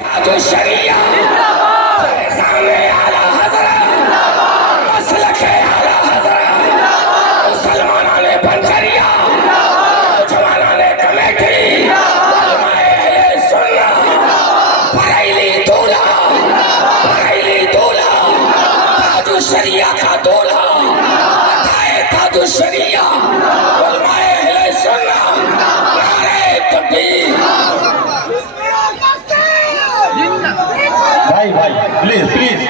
جو شریعہ فیضان اعلیٰ حضرت مسلک اعلیٰ حضرت مسلمانان بنجریا جوانان کمیٹی علماء اہل سنت بریلی دولہ تاج الشریعہ کا دولہ عطائے تاج الشریعہ علماء اہل سنت نعرہ تکبیر بھائی پلیز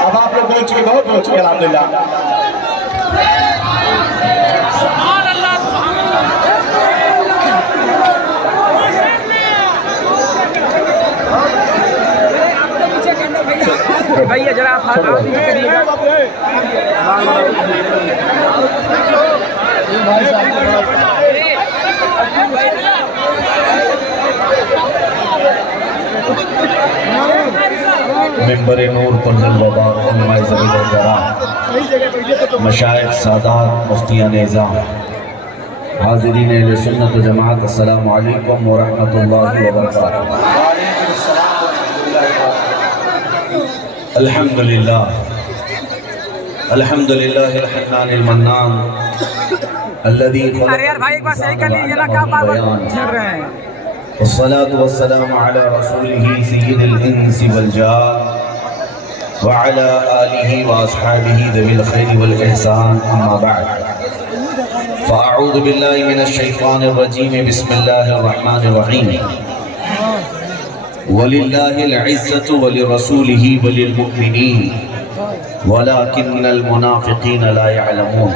اب آپ لوگ بول چکے بہت بول چکے الحمدللہ بھائی ذرا آپ ہاتھ بھی کریے گا ممبر نور پر الوبا علماء زمین الجرام مشائخ سادات مفتیان نظام حاضرین اہل سنت و جماعت السلام علیکم ورحمۃ اللہ وبرکاتہ الحمدللہ الحنان المنان الذي ارے یار بھائی ایک بار صحیح کر لیجیے نا کیا بات چھڑ رہے ہیں والصلاة والسلام على رسوله سيد الإنس والجان وعلى آله وأصحابه ذوي الخير والإحسان أما بعد فأعوذ بالله من الشيطان الرجيم بسم الله الرحمن الرحيم ولله العزة ولرسوله وللمؤمنين ولكن المنافقين لا يعلمون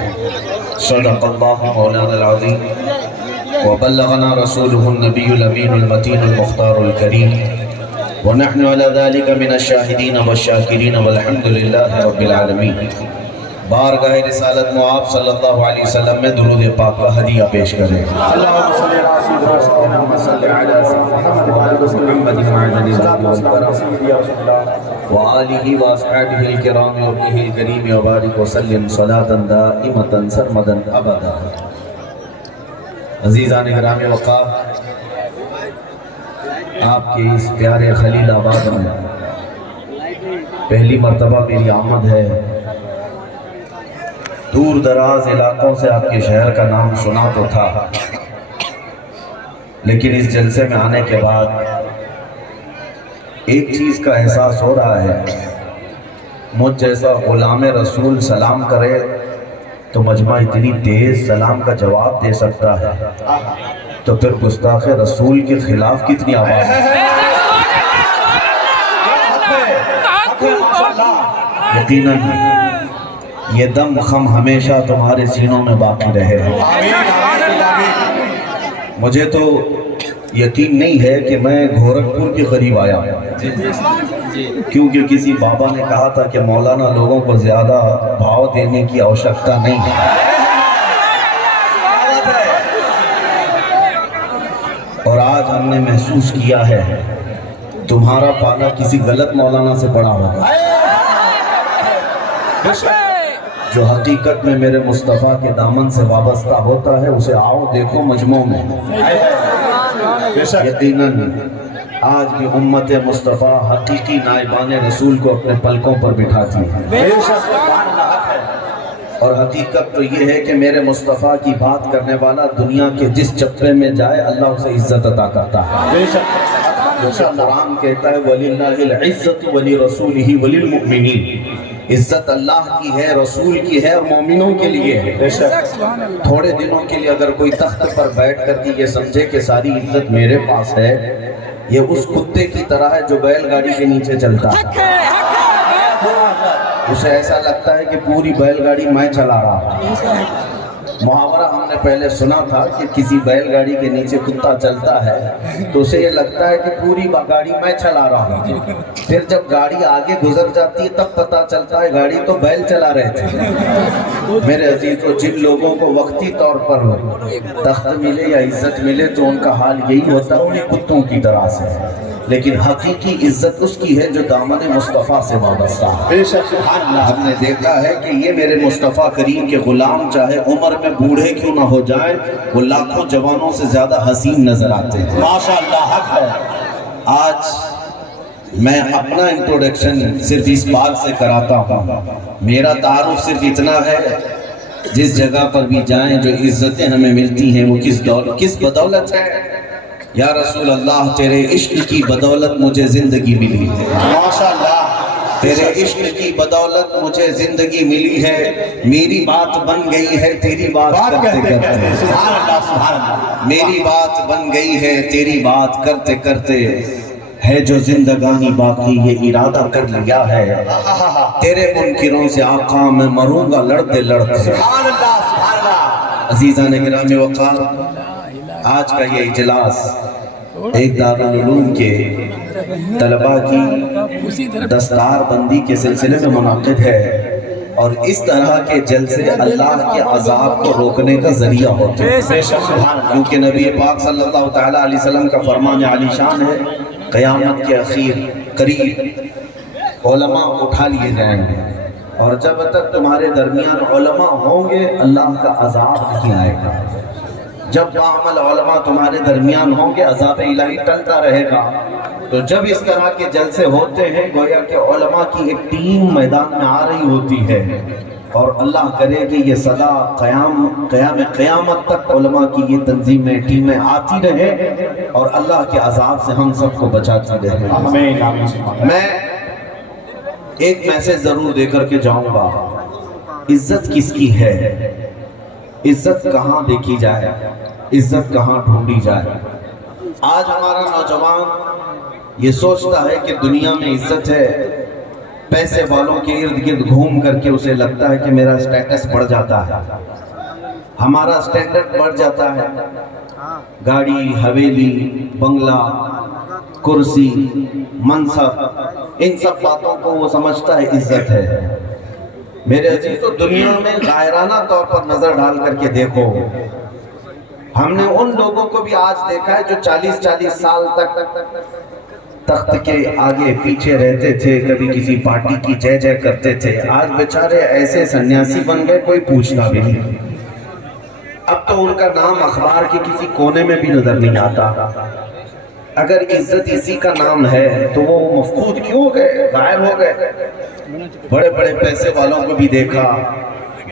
صدق الله مولانا العظيم وبلغنا رسوله النبي الأمين المتين المختار الكريم ونحن على ذلك من الشاهدين والشاكرين والحمد لله رب العالمين بارگاہ رسالت معاب صلی اللہ علیہ وسلم میں درود پاک کا ہدیہ پیش کریں اللہم صلی علی سیدنا محمد وآلہ واصحابہ الکرام وابنہ الکریم وبارک وسلم صلاة دائمة سرمدا ابدا عزیزان گرامی وقار آپ کے اس پیارے خلیل آباد میں پہلی مرتبہ میری آمد ہے دور دراز علاقوں سے آپ کے شہر کا نام سنا تو تھا لیکن اس جلسے میں آنے کے بعد ایک چیز کا احساس ہو رہا ہے مجھ جیسا غلام رسول سلام کرے تو مجمع اتنی تیز سلام کا جواب دے سکتا ہے تو پھر گستاخ رسول کے خلاف کتنی آواز ہے یقیناً یہ دم خم ہمیشہ تمہارے سینوں میں باقی رہے مجھے تو یقین نہیں ہے کہ میں گورکھپور کے قریب آیا کیونکہ کسی بابا نے کہا تھا کہ مولانا لوگوں کو زیادہ بھاؤ دینے کی آوشکتا نہیں ہے اور آج ہم نے محسوس کیا ہے تمہارا پالا کسی غلط مولانا سے پڑا ہوگا جو حقیقت میں میرے مصطفیٰ کے دامن سے وابستہ ہوتا ہے اسے آؤ دیکھو مجموع میں یقیناً آج بھی امت مصطفیٰ حقیقی نائبان رسول کو اپنے پلکوں پر بٹھاتی ہے اور حقیقت تو یہ ہے کہ میرے مصطفیٰ کی بات کرنے والا دنیا کے جس چپے میں جائے اللہ اسے عزت عطا کرتا ہے قرآن کہتا ہے وَلِلَّهِ الْعِزَّةُ وَلِرَسُولِهِ وَلِلْمُؤْمِنِينَ عزت اللہ کی ہے رسول کی ہے اور مومنوں کے لیے ہے تھوڑے دنوں کے لیے اگر کوئی تخت پر بیٹھ کر کے یہ سمجھے کہ ساری عزت میرے پاس ہے یہ اس کتے کی طرح ہے جو بیل گاڑی کے نیچے چلتا ہے اسے ایسا لگتا ہے کہ پوری بیل گاڑی میں چلا رہا ہوں محاورہ ہم نے پہلے سنا تھا کہ کسی بیل گاڑی کے نیچے کتا چلتا ہے تو اسے یہ لگتا ہے کہ پوری گاڑی میں چلا رہا ہوں پھر جب گاڑی آگے گزر جاتی ہے تب پتہ چلتا ہے گاڑی تو بیل چلا رہے تھے میرے عزیزو جن لوگوں کو وقتی طور پر تخت ملے یا عزت ملے تو ان کا حال یہی ہوتا ہے انہیں کتوں کی طرح سے لیکن حقیقی عزت اس کی ہے جو دامن مصطفیٰ سے وابستہ ہے ہم نے دیکھا ہے کہ یہ میرے مصطفیٰ کریم کے غلام چاہے عمر میں بوڑھے کیوں نہ ہو جائیں وہ لاکھوں جوانوں سے زیادہ حسین نظر آتے ہیں ماشاءاللہ حق ہے آج میں اپنا انٹروڈکشن صرف اس بات سے کراتا ہوں، میرا تعارف صرف اتنا ہے، جس جگہ پر بھی جائیں جو عزتیں ہمیں ملتی ہیں وہ کس بدولت ہے؟ یا رسول اللہ تیرے عشق کی بدولت مجھے زندگی ملی ہے، ماشاءاللہ، تیرے عشق کی بدولت مجھے زندگی ملی ہے، میری بات بن گئی ہے تیری بات کرتے کرتے، سبحان اللہ سبحان اللہ، میری بات بن گئی ہے تیری بات کرتے کرتے، ہے جو زندگانی باقی یہ ارادہ کر لیا ہے، تیرے منکروں سے آقا میں مروں گا لڑتے لڑتے۔ سبحان اللہ سبحان اللہ۔ عزیزان گرامی وقار، آج کا یہ اجلاس ایک دارالعلوم کے طلباء کی دستار بندی کے سلسلے میں منعقد ہے، اور اس طرح کے جلسے اللہ کے عذاب کو روکنے کا ذریعہ ہوتے ہیں، کیونکہ نبی پاک صلی اللہ تعالیٰ علیہ وسلم کا فرمان عالی شان ہے، قیامت کے اخیر قریب علماء اٹھا لیے جائیں گے، اور جب تک تمہارے درمیان علماء ہوں گے اللہ کا عذاب نہیں آئے گا، جب باعمل علماء تمہارے درمیان ہوں گے عذاب الہی ٹلتا رہے گا۔ تو جب اس طرح کے جلسے ہوتے ہیں گویا کہ علماء کی ایک ٹیم میدان میں آ رہی ہوتی ہے، اور اللہ کرے کہ یہ صدا قیامت تک علماء کی یہ تنظیمیں ٹیمیں آتی رہے اور اللہ کے عذاب سے ہم سب کو بچاتی رہے۔ میں ایک میسج ضرور دے کر کے جاؤں گا، عزت کس کی ہے، عزت کہاں دیکھی جائے، عزت کہاں ڈھونڈی جائے۔ آج ہمارا نوجوان یہ سوچتا ہے کہ دنیا میں عزت ہے، پیسے والوں کے ارد گرد گھوم کر کے اسے لگتا ہے کہ میرا سٹیٹس بڑھ جاتا ہے، ہمارا سٹینڈرڈ بڑھ جاتا ہے، گاڑی، حویلی، بنگلہ، کرسی، منصب، ان سب باتوں کو وہ سمجھتا ہے عزت ہے۔ میرے عزیزو، دنیا میں غائرانہ طور پر نظر ڈال کر کے دیکھو، ہم نے ان لوگوں کو بھی آج دیکھا ہے جو 40 سال تک تخت کے آگے پیچھے رہتے تھے، کبھی کسی پارٹی کی جے جے کرتے تھے، آج بیچارے ایسے سنیاسی بن گئے کوئی پوچھنا بھی نہیں، اب تو ان کا نام اخبار کے کسی کونے میں بھی نظر نہیں آتا۔ اگر عزت اسی کا نام ہے تو وہ مفقود کیوں ہو گئے، غائب ہو گئے؟ بڑے بڑے پیسے والوں کو بھی دیکھا،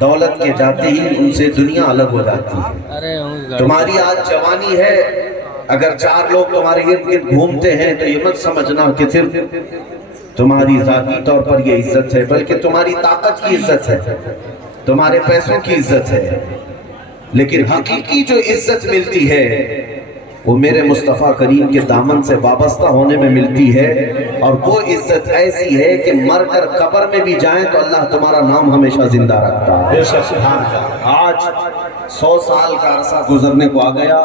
دولت کے جاتے ہی ان سے دنیا الگ ہو جاتی ہے۔ تمہاری آج جوانی ہے، اگر 4 لوگ تمہارے ارد گرد گھومتے ہیں تو یہ مت سمجھنا کہ صرف تمہاری ذاتی طور پر یہ عزت ہے، بلکہ تمہاری طاقت کی عزت ہے، تمہارے پیسوں کی عزت ہے، لیکن حقیقی جو عزت ملتی ہے وہ میرے مصطفیٰ کریم کے دامن سے وابستہ ہونے میں ملتی ہے، اور وہ عزت ایسی ہے کہ مر کر قبر میں بھی جائیں تو اللہ تمہارا نام ہمیشہ زندہ رکھتا ہے۔ آج 100 سال کا عرصہ گزرنے کو آ گیا،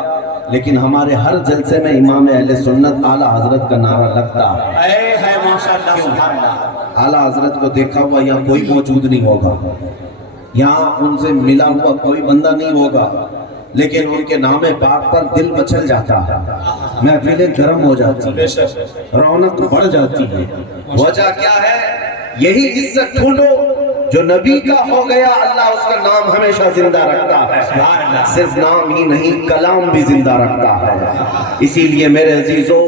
لیکن ہمارے ہر جلسے میں امام اہل سنت اعلیٰ حضرت کا نعرہ لگتا ہے۔ اعلیٰ حضرت کو دیکھا ہوا یہاں کوئی موجود نہیں ہوگا، یہاں ان سے ملا ہوا کوئی بندہ نہیں ہوگا، لیکن ان کے نام پاک پر دل مچل جاتا ہے، محفلیں گرم ہو جاتی ہیں، رونق بڑھ جاتی ہے۔ وجہ کیا ہے؟ یہی عزت ڈھونڈو جو نبی کا ہو گیا، اللہ اس کا نام ہمیشہ زندہ رکھتا ہے، صرف نام ہی نہیں کلام بھی زندہ رکھتا ہے۔ اسی لیے میرے عزیزو،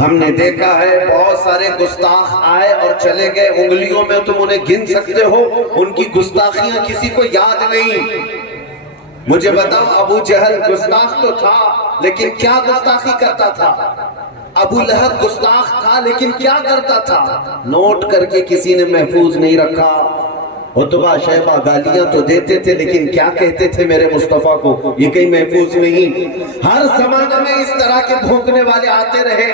ہم نے دیکھا ہے بہت سارے گستاخ آئے اور چلے گئے، انگلیوں میں تم انہیں گن سکتے ہو، ان کی گستاخیاں کسی کو یاد نہیں۔ مجھے بتاؤ، ابو جہل گستاخ تو تھا لیکن کیا گستاخی کرتا تھا؟ ابو لہب گستاخ تھا لیکن کیا کرتا تھا؟ نوٹ کر کے کسی نے محفوظ نہیں رکھا۔ عتبہ شیبہ گالیاں تو دیتے تھے لیکن کیا کہتے تھے میرے مصطفیٰ کو؟ یہ کہیں محفوظ نہیں۔ ہر زمانہ میں اس طرح کے بھونکنے والے آتے رہے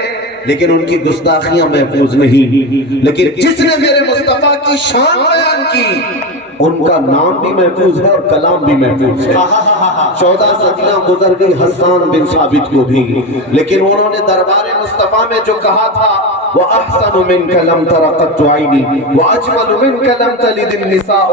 لیکن ان کی گستاخیاں محفوظ نہیں، لیکن جس نے میرے مصطفیٰ کی شان بیان کی ان کا نام بھی محفوظ ہے اور کلام بھی محفوظ ہے۔ 14 صدیاں گزر گئی حسان بن ثابت کو بھی، لیکن انہوں نے دربار مصطفیٰ میں جو کہا تھا وَأَحْسَنُ مِنْكَ لَمْ تَرَ قَطُّ عَيْنِي وَأَجْمَلُ مِنْكَ لَمْ تَلِدِ النِّسَاءُ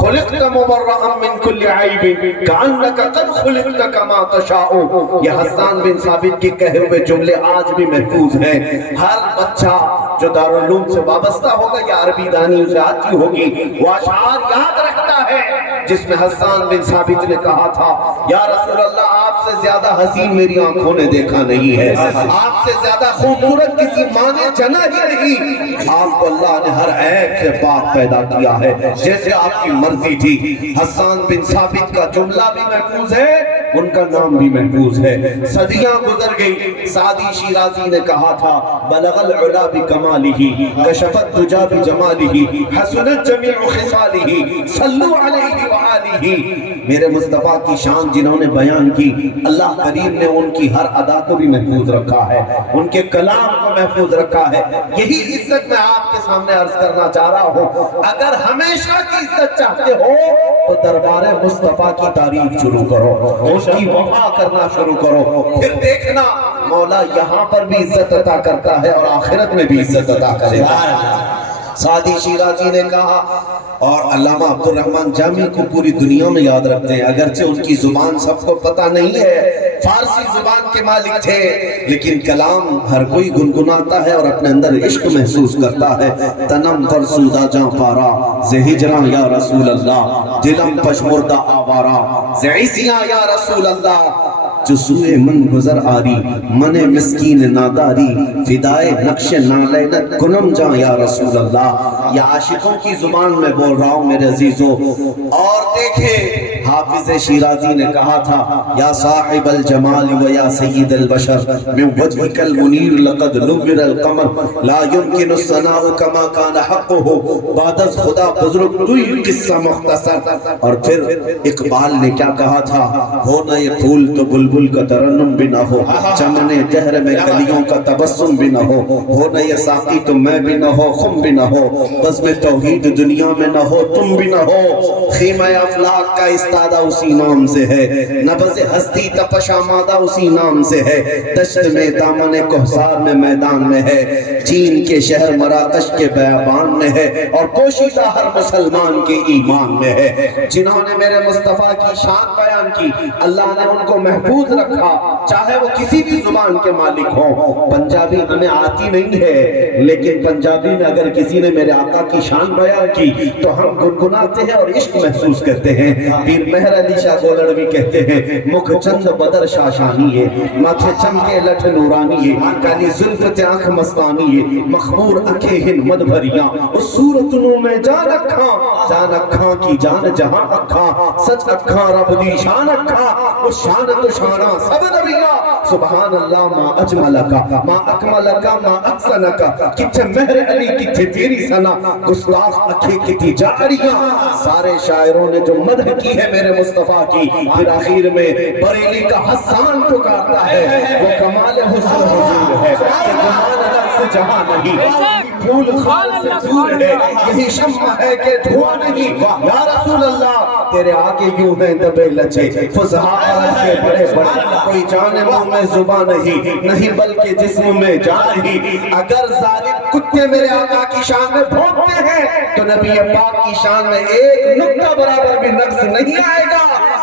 خُلِقْتَ مُبَرَّأً مِنْ كُلِّ عَيْبٍ كَأَنَّكَ قَدْ خُلِقْتَ كَمَا تَشَاءُ۔ یہ حسان بن ثابت کے کہے ہوئے جملے آج بھی محفوظ ہیں۔ ہر بچہ جو دارالعلوم سے وابستہ ہوگا یا عربی دانی اسے آتی ہوگی، وہ اشعار یاد رکھتا ہے جس میں حسان بن ثابت نے کہا تھا یا رسول اللہ آپ سے زیادہ حسین میری آنکھوں نے دیکھا نہیں ہے، آپ سے زیادہ خوبصورت کسی ماں نے جنا ہی نہیں، آپ کو اللہ نے ہر عیب سے پاک پیدا کیا ہے جیسے آپ کی مرضی تھی۔ حسان بن ثابت کا جملہ بھی محفوظ ہے، ان کا نام بھی محفوظ ہے۔ صدیاں گزر گئی، سعدی شیرازی نے کہا تھا بلغ العلا بکمالہ کشفت دجا بجمالہ حسنت جمیع خصالہ صلو علیہ وآلہ۔ میرے مصطفیٰ کی شان جنہوں نے بیان کی، اللہ کریم نے ان کی ہر ادا کو بھی محفوظ رکھا ہے، ان کے کلام کو محفوظ رکا ہے۔ یہی عزت میں آپ کے سامنے عرض کرنا چاہ رہا ہوں، اگر ہمیشہ کی عزت چاہتے ہو تو دربار مصطفیٰ کی تعریف شروع کرو، اس کی وفا کرنا شروع کرو، پھر دیکھنا مولا یہاں پر بھی عزت عطا کرتا ہے اور آخرت میں بھی عزت عطا کرے گا۔ سعدی شیرازی نے کہا، اور علامہ عبد الرحمن جامی کو پوری دنیا میں یاد رکھتے ہیں، اگرچہ ان کی زبان سب کو پتہ نہیں ہے، فارسی زبان کے مالک تھے، لیکن کلام ہر کوئی گنگناتا ہے اور اپنے اندر عشق محسوس کرتا ہے۔ تنم فرسودہ جاں پارا زِ ہجراں یا رسول اللہ، دلم پشمردہ آوارا زِ عیسیاں یا رسول اللہ، جو سوئے من گزر آری من مسکین ناداری، فدائے نقش نالینت کنم جاں یا رسول اللہ۔ یہ عاشقوں کی زبان میں بول رہا ہوں میرے عزیزوں۔ اور دیکھیں حافظ شیرازی نے کہا تھا یا صاحب الجمال و یا سید البشر من وجهك المنیر لقد نور القمر لا يمكن الثناء كما كان حقه بعد از خدا بزرگ توی قصہ مختصر۔ اور پھر اقبال نے کیا کہا تھا، ہو نہ یہ پھول تو بلبل کا ترنم بھی نہ ہو، چمن دہر میں کلیوں کا تبسم بھی نہ ہو نہ یہ ساقی تو میں بھی نہ ہو، خم بھی نہ ہو، بزم توحید دنیا میں نہ ہو، تم بھی نہ ہو، خیمہ افلاک کا استادہ اسی نام سے ہے، نبض ہستی تپش آمادہ اسی نام سے ہے، دشت میں دامن کوہسار میں میدان میں ہے، چین کے شہر مراکش کے بیابان میں ہے، اور پوشیدہ ہر مسلمان کے ایمان میں ہے۔ جنہوں نے میرے مصطفیٰ کی شان بیان کی، اللہ نے ان کو محفوظ رکھا، چاہے وہ کسی بھی زبان کے مالک ہوں۔ پنجابی ہمیں آتی نہیں ہے، لیکن پنجابی میں اگر کسی نے میرے آقا کی شان بیان کی تو ہم گنگناتے ہیں اور عشق محسوس کرتے ہیں۔ پیر مہر علی شاہ گولڑوی کہتے ہیں مکھ چند بدر شاشانی ہے، ماتھے چمکے لٹھ نورانی ہے، کالی زلف تے آنکھ مستانی ہے، مخمور اکھے ہن مد بھریاں، اس صورت نو میں جان اکھاں کی جان جہاں اکھاں، سچ اکھاں رب دی شان اکھاں، اس شان تو شاناں سب نبیاں، سبحان اللہ ما اجملکا ما اکملکا ما احسنکا، کتھے مہر علی کتھے تیری ثنا، گستاخ اکھے کتھی جاریاں۔ سارے شاعروں نے جو مدح کی ہے میرے مصطفیٰ کی، پھر آخر میں بریلی کا حسان پکارتا ہے، وہ کمال حسن حضور ہے کہ کمال نفس جہاں نہیں، پھول خال سے دور ہے، یہی شمع ہے کہ دھواں نہیں، یا رسول اللہ تیرے آگے یوں ہیں دبے لچے، فضحا عرب کے بڑے بڑے، کوئی جانے منہ میں زبان نہیں بلکہ جسم میں جان نہیں۔ اگر ظالم کتے میرے آقا کی شان میں بھونکتے ہیں تو نبی پاک کی شان میں ایک نقطہ برابر بھی نقص نہیں آئے گا۔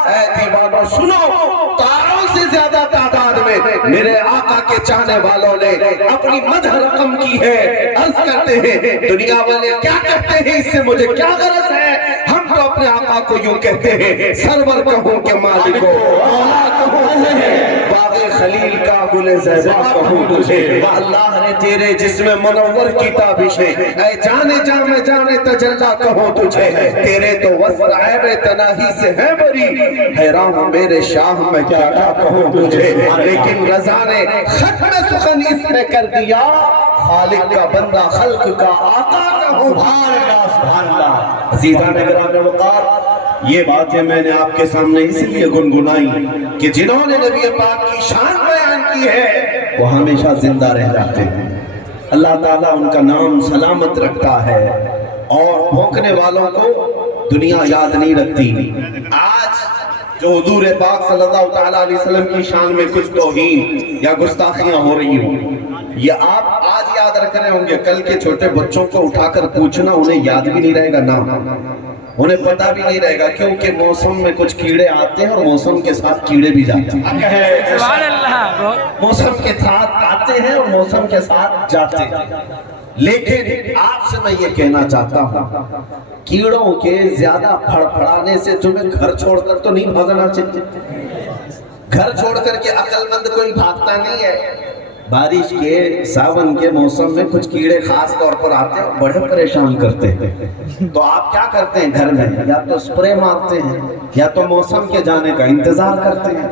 اے دیوانوں سنو، تاروں سے زیادہ تعداد میں میرے آقا کے چاہنے والوں نے اپنی مدح رقم کی ہے۔ عرض کرتے ہیں دنیا والے کیا کہتے ہیں، اس سے مجھے کیا غرض ہے، ہم تو اپنے آقا کو یوں کہتے ہیں سرور کہوں کہ مالک ہو، مولا کہوں باغ خلیل کا گل زیبا کہوں تجھے، اللہ نے تیرے جسم منور کی تابشیں، اے جانے جامع جانے تجلا کہوں تجھے، تیرے تو وصف عیب تناہی سے ہے بری، حیران ہوں میرے شاہ میں کیا کہوں تجھے، لیکن رضا نے ختم سخن اس میں کر دیا، خالق کا بندہ خلق کا آقا کہوں۔ سبحان اللہ سبحان اللہ۔ عزیزان اکرام وقار، یہ باتیں میں نے آپ کے سامنے اس لیے گنگنائی کہ جنہوں نے نبی پاک کی شان بیان کی ہے وہ ہمیشہ زندہ رہ جاتے ہیں، اللہ تعالیٰ ان کا نام سلامت رکھتا ہے، اور بھونکنے والوں کو دنیا یاد نہیں رکھتی۔ آج جو حضور پاک صلی اللہ تعالیٰ علیہ وسلم کی شان میں کچھ توہین یا گستاخیاں ہو رہی ہوں، یہ آپ آج یاد رکھ رہے ہوں گے، کل کے چھوٹے بچوں کو اٹھا کر پوچھنا انہیں یاد بھی نہیں رہے گا نام، انہیں پتہ بھی نہیں رہے گا، کیونکہ موسم میں کچھ کیڑے آتے ہیں اور موسم کے ساتھ کیڑے بھی جاتے ہیں، سبحان اللہ، موسم کے ساتھ آتے ہیں اور موسم کے ساتھ جاتے ہیں۔ لیکن آپ سے میں یہ کہنا چاہتا ہوں کیڑوں کے زیادہ پھڑپھڑانے سے تمہیں گھر چھوڑ کر تو نہیں بھاگنا چاہیے. گھر چھوڑ کر کے عقل مند کوئی بھاگتا نہیں ہے. بارش کے ساون کے موسم میں کچھ کیڑے خاص طور پر آتے ہیں اور بڑے پریشان کرتے ہیں. تو آپ کیا کرتے ہیں گھر میں؟ یا تو اسپرے مارتے ہیں یا تو موسم کے جانے کا انتظار کرتے ہیں.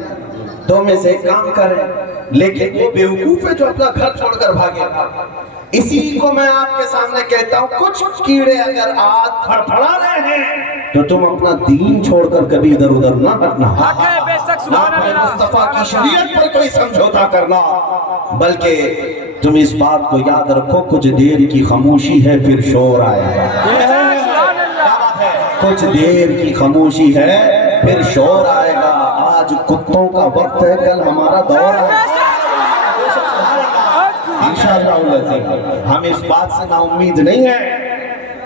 دو میں سے ایک کام کریں. لیکن وہ بیوقوف ہے جو اپنا گھر چھوڑ کر بھاگے گا. اسی کو میں آپ کے سامنے کہتا ہوں کچھ کیڑے اگر آج پھڑپھڑا رہے ہیں تو تم اپنا دین چھوڑ کر کبھی ادھر ادھر نہ ہٹنا. حق ہے بے شک. سبحان نہ اللہ. مصطفیٰ کی شریعت پر کوئی سمجھوتا کرنا، بلکہ تم اس بات کو یاد رکھو کچھ دیر کی خاموشی ہے پھر شور آئے گا. سبحان اللہ. کچھ دیر کی خاموشی ہے پھر شور آئے گا. آج کتوں کا وقت ہے، کل ہمارا دور ہے. انشاءاللہ ہم اس بات سے نا امید نہیں ہے.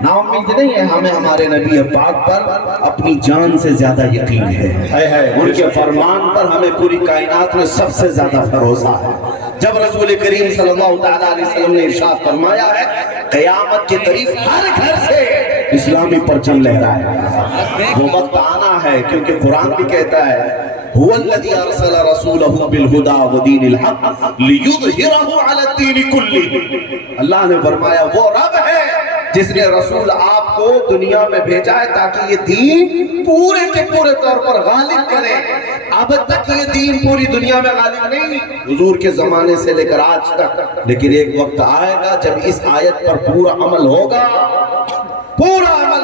ہمیں ہمارے نبی پاک پر اپنی جان سے زیادہ یقین ہے. ان کے فرمان پر ہمیں پوری کائنات میں سب سے زیادہ بھروسہ ہے. جب رسول کریم صلی اللہ تعالیٰ علیہ وسلم نے ارشاد فرمایا ہے قیامت کے قریب ہر گھر سے اسلامی پرچم لہرائے. وہ وقت آنا ہے کیونکہ قرآن بھی کہتا ہے هو الذي ارسل رسوله بالهدى ودين الحق ليظهره على الدين كله. اللہ نے فرمایا وہ رب ہے جس نے رسول آپ کو دنیا میں بھیجا ہے تاکہ یہ دین پورے کے پورے طور پر غالب کرے. اب تک یہ دین پوری دنیا میں غالب نہیں حضور کے زمانے سے لے کر آج تک، لیکن ایک وقت آئے گا جب اس آیت پر پورا عمل ہوگا. پورا عمل